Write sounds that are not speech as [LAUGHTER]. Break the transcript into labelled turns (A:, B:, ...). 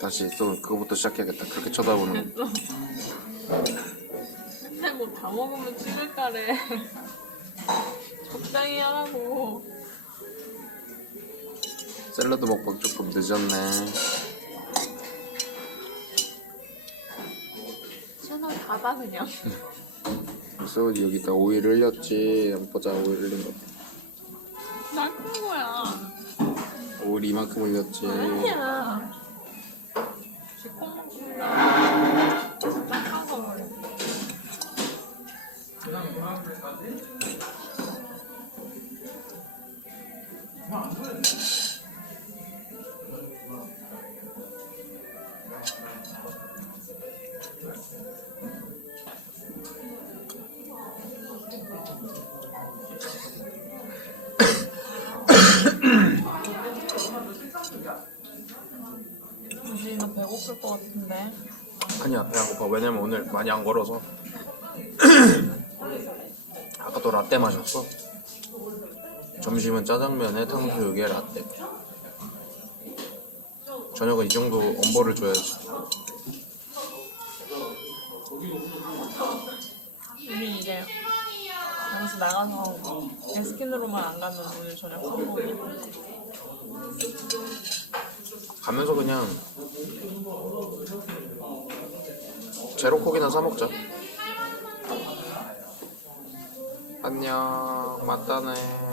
A: 다시 또 그거부터 시작해야겠다. 그렇게 쳐다보는 거.
B: 근데 뭐다 먹으면 찍을 까래. [LAUGHS] 적당히 하라고.
A: 샐러드 먹방 조금 늦었네.
B: 채널 닫아 그냥. [LAUGHS]
A: 그래서 여기다 오일 흘렸지. 한번 보자 오일 흘린 거.
B: 나쁜 거야.
A: 오일 이만큼 흘렸지.
B: 아니야. 쥐콩먹습니다. 닦 너 배고플 것 같은데.
A: 아니야 배안 고파. 왜냐면 오늘 많이 안 걸어서. [CLEARS THROAT] 아까 또 라떼 마셨어. 점심은 짜장면에 탕수육에 라떼. 저녁은 이 정도 엄벌을 줘야지.
B: 우리 이제 여기서 나가서 에스킨으로만 안 가면 오늘 저녁 성공이야.
A: 가면서 그냥 제로콕이나 사 먹자. 안녕, 맞다네.